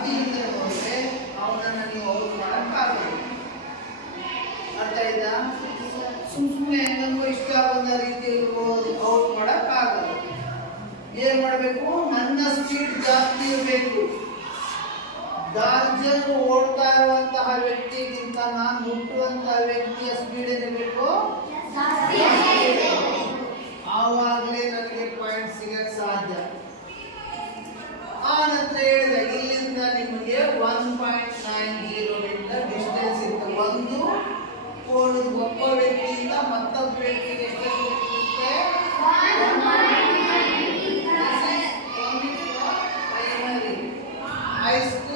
ಜಾತಿಯಿಂದ ನೋಡಿದ್ರೆ ಅವನನ್ನ ನೀವು ಔಟ್ ಮಾಡಕ್ಕಾಗಲ್ಲ. ಅರ್ಥ ಆಯ್ತಾ? ಸುಮ್ಮನೆ ಹೆಂಗೋ ಇಷ್ಟ ಬಂದ ರೀತಿಯಲ್ಲಿ ಔಟ್ ಮಾಡಕ್ಕಾಗಲ್ಲ. ಏನ್ ಮಾಡ್ಬೇಕು? ನನ್ನ ಸ್ಪೀಡ್ ಜಾಸ್ತಿ ಇರಬೇಕು. ದಾರ್ಜನ್ ಓಡ್ತಾ ಇರುವಂತಹ ವ್ಯಕ್ತಿಗಿಂತ ನಾನು ಮುಟ್ಟುವಂತಹ ವ್ಯಕ್ತಿಯ ಸ್ಪೀಡ್ ಏನಿರಬೇಕು? ಆವಾಗಲೇ ನನಗೆ ಪಾಯಿಂಟ್ ಸಿಗಕ್ಕೆ ಸಾಧ್ಯ. ಆ ನಂತರ ಹೇಳಿದೆ ಇಲ್ಲಿಂದ ನಿಮಗೆ 1.90 ಡಿಸ್ಟೆನ್ಸ್ ಇರುತ್ತೆ. ಒಂದು ಕೋಣದ ಒಬ್ಬ ವ್ಯಕ್ತಿಯಿಂದ ಮತ್ತೊಬ್ಬ ವ್ಯಕ್ತಿಗೆ ಎಷ್ಟು ಇರುತ್ತೆ? ಹೈಸ್ಕೂಲ್